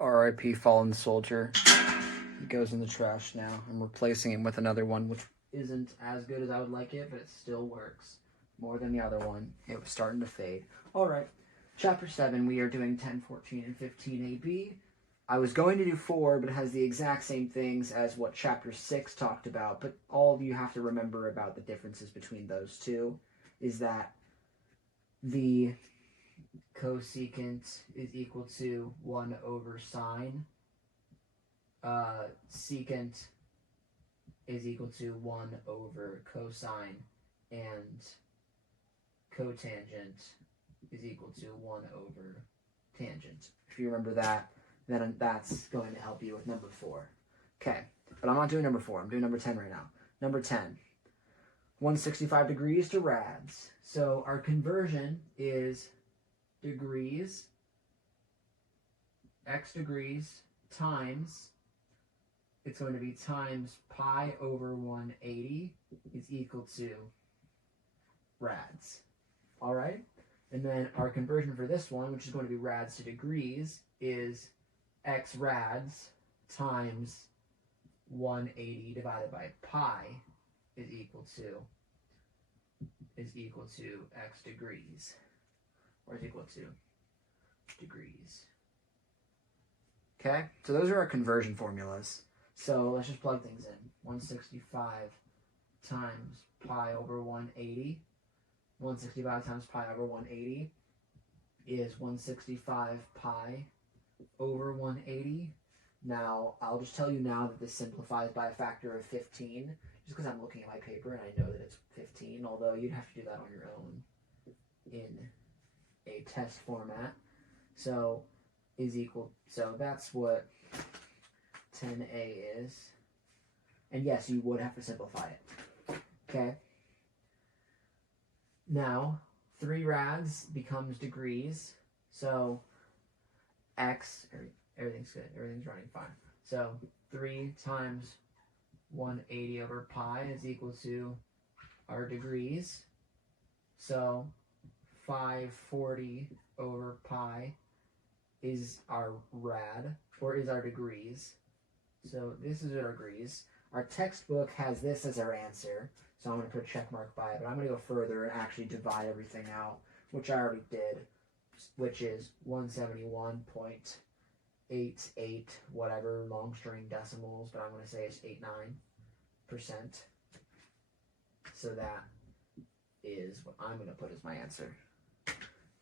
R.I.P. Fallen Soldier. He goes in the trash now. I'm replacing him with another one, which isn't as good as I would like it, but it still works more than the other one. It was starting to fade. All right. Chapter 7, we are doing 10, 14, and 15 AB. I was going to do 4, but it has the exact same things as what Chapter 6 talked about, but all you have to remember about the differences between those two is that the cosecant is equal to 1 over sine. Secant is equal to 1 over cosine, and cotangent is equal to 1 over tangent. If you remember that, then that's going to help you with number 4. Okay, but I'm not doing number 4. I'm doing number 10 right now. Number 10, 165 degrees to rads. So our conversion is degrees, x degrees, times, it's going to be times pi over 180 is equal to rads. All right? And then our conversion for this one, which is going to be rads to degrees, is x rads times 180 divided by pi is equal to x degrees, or is equal to degrees. Okay, so those are our conversion formulas. So let's just plug things in. 165 times pi over 180. 165 times pi over 180 is 165 pi over 180. Now, I'll just tell you now that this simplifies by a factor of 15, just because I'm looking at my paper and I know that it's 15, although you'd have to do that on your own in a test format. So that's what 10a is. And yes, you would have to simplify it. Okay. Now, 3 rads becomes degrees. So everything's good. Everything's running fine. So 3 times 180 over pi is equal to our degrees. So 540 over pi is our rad, or is our degrees. So this is our degrees. Our textbook has this as our answer, so I'm going to put a check mark by it, but I'm going to go further and actually divide everything out, which I already did, which is 171.88 whatever, long string decimals, but I'm going to say it's 89%. So that is what I'm going to put as my answer.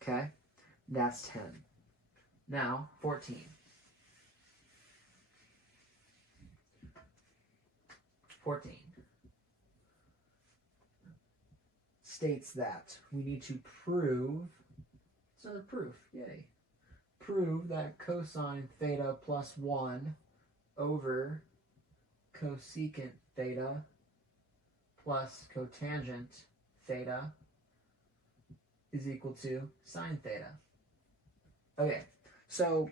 Okay, that's 10. Now, 14. 14 states that we need to prove, it's another proof, yay, prove that cosine theta plus 1 over cosecant theta plus cotangent theta is equal to sine theta. Okay, so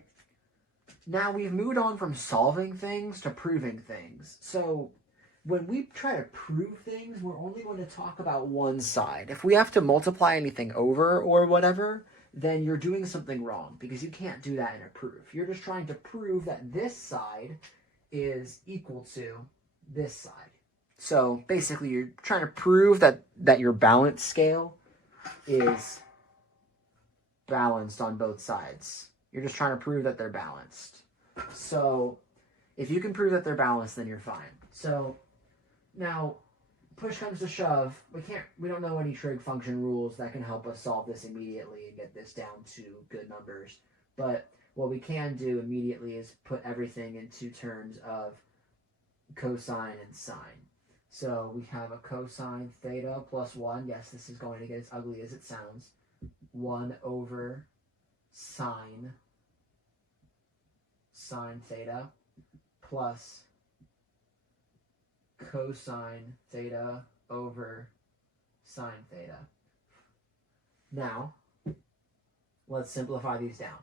now we've moved on from solving things to proving things. So when we try to prove things, we're only going to talk about one side. If we have to multiply anything over or whatever, then you're doing something wrong, because you can't do that in a proof. You're just trying to prove that this side is equal to this side. So basically, you're trying to prove that your balance scale is balanced on both sides. You're just trying to prove that they're balanced. So if you can prove that they're balanced, then you're fine. So now, push comes to shove, we don't know any trig function rules that can help us solve this immediately and get this down to good numbers. But what we can do immediately is put everything into terms of cosine and sine. So we have a cosine theta plus 1. Yes, this is going to get as ugly as it sounds. 1 over sine theta plus cosine theta over sine theta. Now, let's simplify these down.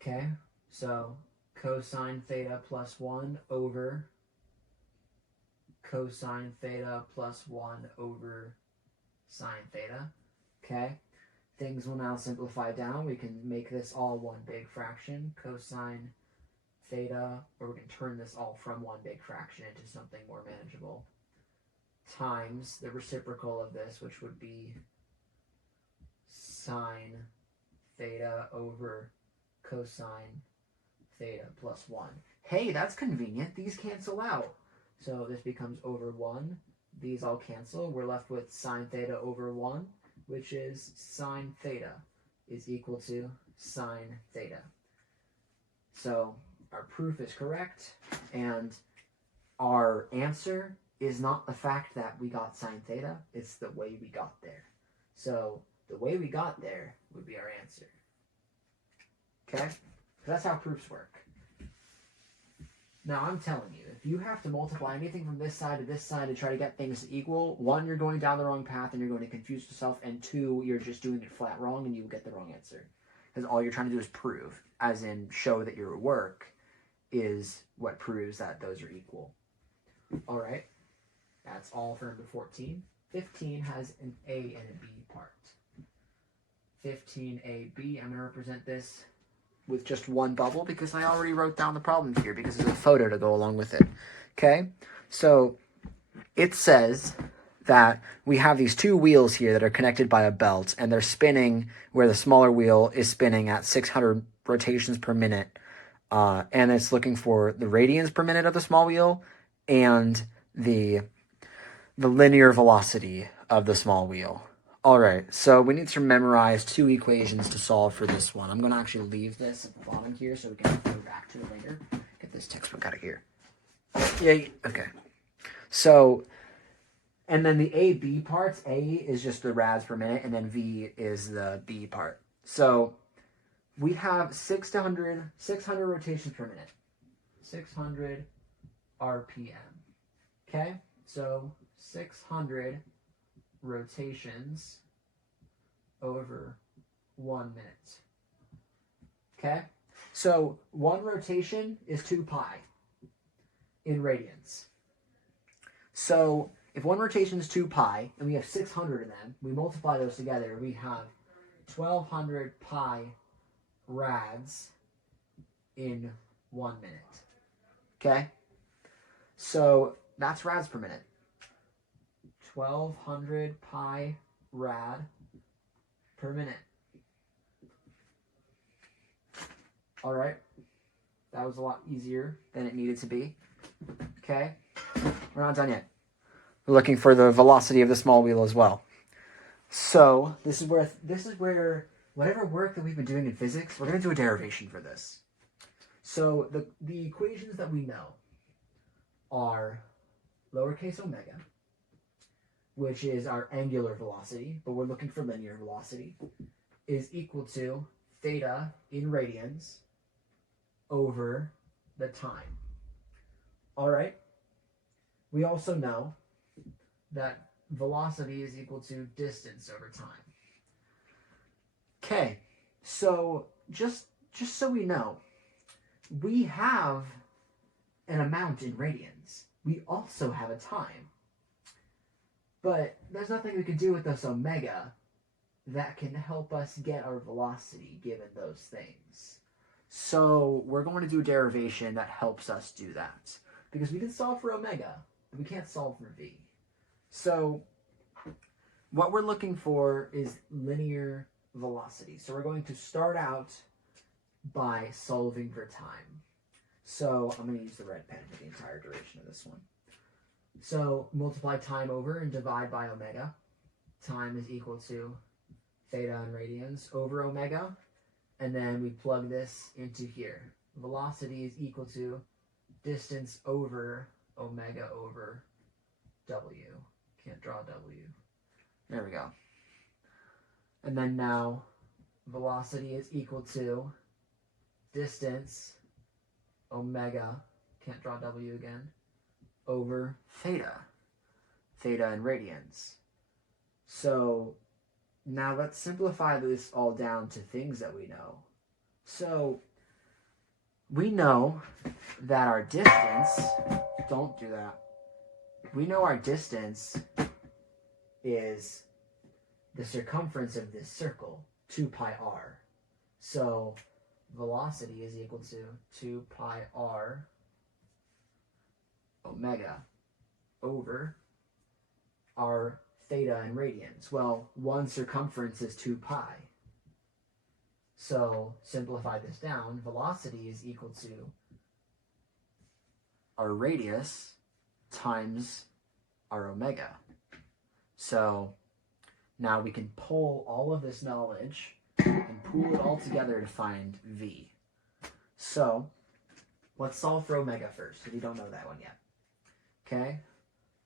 Okay, so cosine theta plus 1 over cosine theta plus 1 over sine theta. Okay, things will now simplify down. We can make this all one big fraction, cosine theta, or we can turn this all from one big fraction into something more manageable, times the reciprocal of this, which would be sine theta over cosine theta plus 1. Hey, that's convenient. These cancel out. So this becomes over 1. These all cancel. We're left with sine theta over 1, which is sine theta is equal to sine theta. So our proof is correct, and our answer is not the fact that we got sine theta, it's the way we got there. So the way we got there would be our answer. Okay? That's how proofs work. Now I'm telling you, if you have to multiply anything from this side to this side to try to get things to equal, 1, you're going down the wrong path and you're going to confuse yourself, and 2, you're just doing it flat wrong and you will get the wrong answer. Because all you're trying to do is prove, as in show that your work is what proves that those are equal. Alright, that's all for number 14. 15 has an A and a B part. 15AB, I'm going to represent this with just one bubble because I already wrote down the problems here because there's a photo to go along with it. Okay, so it says that we have these 2 wheels here that are connected by a belt, and they're spinning where the smaller wheel is spinning at 600 rotations per minute, and it's looking for the radians per minute of the small wheel and the linear velocity of the small wheel. All right, so we need to memorize 2 equations to solve for this one. I'm going to actually leave this at the bottom here so we can go back to it later. Get this textbook out of here. Yay. Okay. So, and then the AB parts, A is just the rads per minute, and then V is the B part. So we have 600 rotations per minute. 600 RPM. Okay? So 600 rotations over 1 minute. Okay? So 1 rotation is 2 pi in radians. So if 1 rotation is 2 pi, and we have 600 of them, we multiply those together, we have 1200 pi rads in 1 minute. Okay? So that's rads per minute. 1200 pi rad per minute. All right. That was a lot easier than it needed to be. Okay? We're not done yet. We're looking for the velocity of the small wheel as well. So this is where whatever work that we've been doing in physics, we're going to do a derivation for this. So the equations that we know are lowercase omega, which is our angular velocity, but we're looking for linear velocity, is equal to theta in radians over the time. All right? We also know that velocity is equal to distance over time. Okay, so just so we know, we have an amount in radians. We also have a time. But there's nothing we can do with this omega that can help us get our velocity given those things. So we're going to do a derivation that helps us do that. Because we can solve for omega, but we can't solve for v. So what we're looking for is linear velocity. So we're going to start out by solving for time. So I'm going to use the red pen for the entire duration of this one. So multiply time over and divide by omega. Time is equal to theta in radians over omega. And then we plug this into here. Velocity is equal to distance over omega over w. Can't draw w. There we go. And then now velocity is equal to distance omega, can't draw w again, over theta. Theta in radians. So now let's simplify this all down to things that we know. So we know that our distance, don't do that. We know our distance is the circumference of this circle. 2 pi r. So velocity is equal to 2 pi r omega over r theta in radians. Well, one circumference is 2 pi. So simplify this down, velocity is equal to our radius times our omega. So now we can pull all of this knowledge and pool it all together to find v. So let's solve for omega first, if you don't know that one yet. Okay,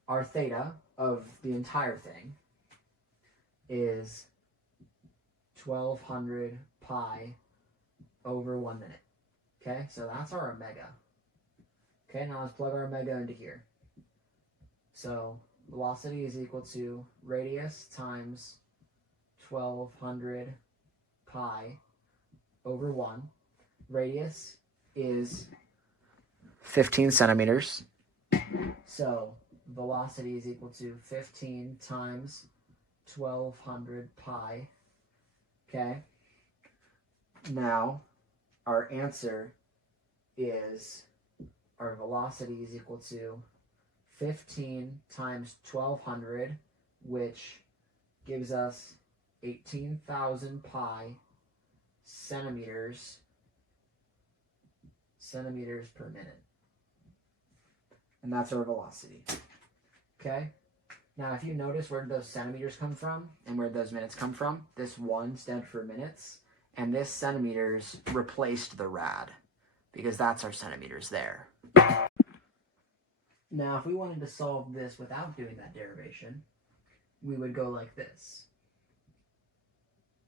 our theta of the entire thing is 1200 pi over 1 minute. Okay, so that's our omega. Okay, now let's plug our omega into here. So velocity is equal to radius times 1200 pi over 1. Radius is 15 centimeters. So velocity is equal to 15 times 1200 pi. Okay. Now our answer is our velocity is equal to 15 times 1200, which gives us 18,000 pi centimeters per minute. And that's our velocity. Okay? Now, if you notice where those centimeters come from and where those minutes come from, this 1 stood for minutes, and this centimeters replaced the rad, because that's our centimeters there. Now, if we wanted to solve this without doing that derivation, we would go like this.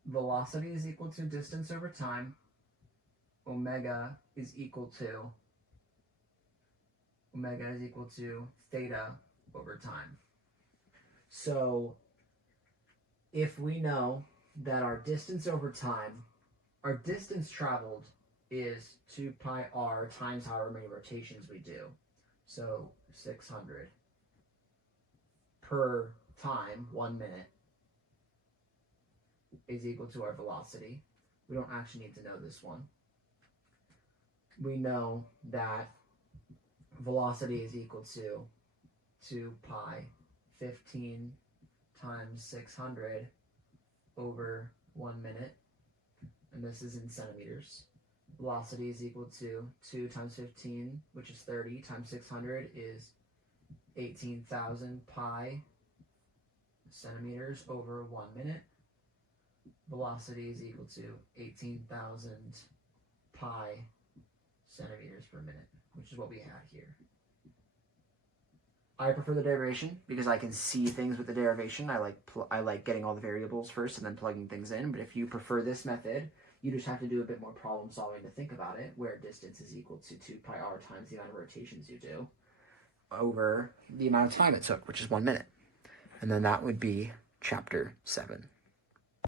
Velocity is equal to distance over time. Omega is equal to theta over time. So if we know that our distance over time, our distance traveled is 2 pi r times however many rotations we do. So 600 per time, 1 minute, is equal to our velocity. We don't actually need to know this one. We know that velocity is equal to 2 pi 15 times 600 over 1 minute, and this is in centimeters. Velocity is equal to 2 times 15, which is 30, times 600 is 18,000 pi centimeters over 1 minute. Velocity is equal to 18,000 pi centimeters per minute, which is what we had here. I prefer the derivation because I can see things with the derivation. I like getting all the variables first and then plugging things in. But if you prefer this method, you just have to do a bit more problem solving to think about it, where distance is equal to 2 pi r times the amount of rotations you do over the amount of time it took, which is 1 minute. And then that would be chapter 7.